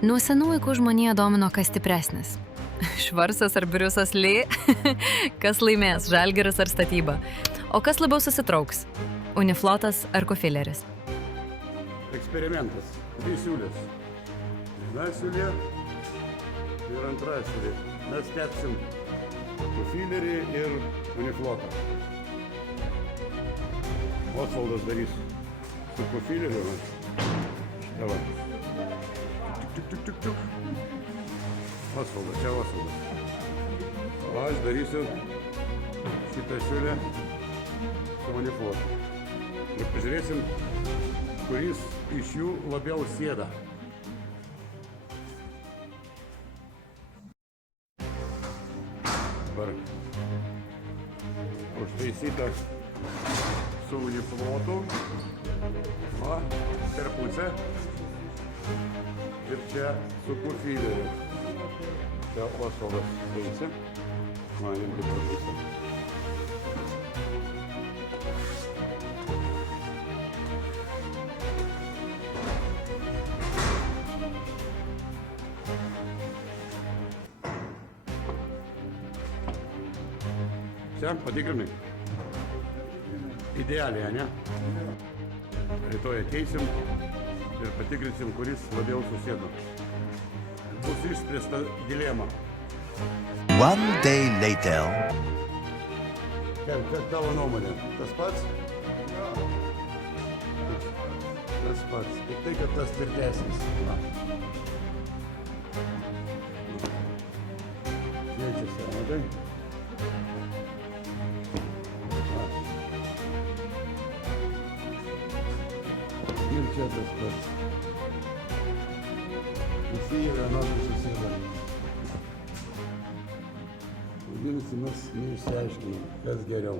Nuo senų laikų žmoniją domino kas stipresnis. Švarcas ar Briusas Lee? Kas laimės, Žalgiris ar Statyba? O kas labiau susitrauks? Uniflotas ar Kofileris? Eksperimentas. Dvi siūlės. Viena siūlė ir antra siūlė. Mes tepsim Kofilerį ir Uniflotą. Osvaldas darys su Kofileriu. Šitą va. Tuk. Osvaldas, čia Osvaldas. O aš darysiu šitą siūlę su Uniflotu. Ir pažiūrėsim, kuris iš jų labiau sėda. Dabar užtaisyta su Uniflotu. O, per pusę. Ir čia su Kofileriu. Čia Osvaldas teisė. Manim kaip pusę. Čia, patikrinai. Idealiai, ne? Rytoj ateisim ir patikrinsim, kuris labiau susėdo. Bus išspręsta dilema. One day later. Kas tavo nuomonė? Tas pats? Tas pats. Tik tai, kad tas tvirtesnis. Keičiasi, matai? Ir čia tas pats. Visi yra vienodai susėda. Vadinasi, mes neišsiaiškinom, kas geriau.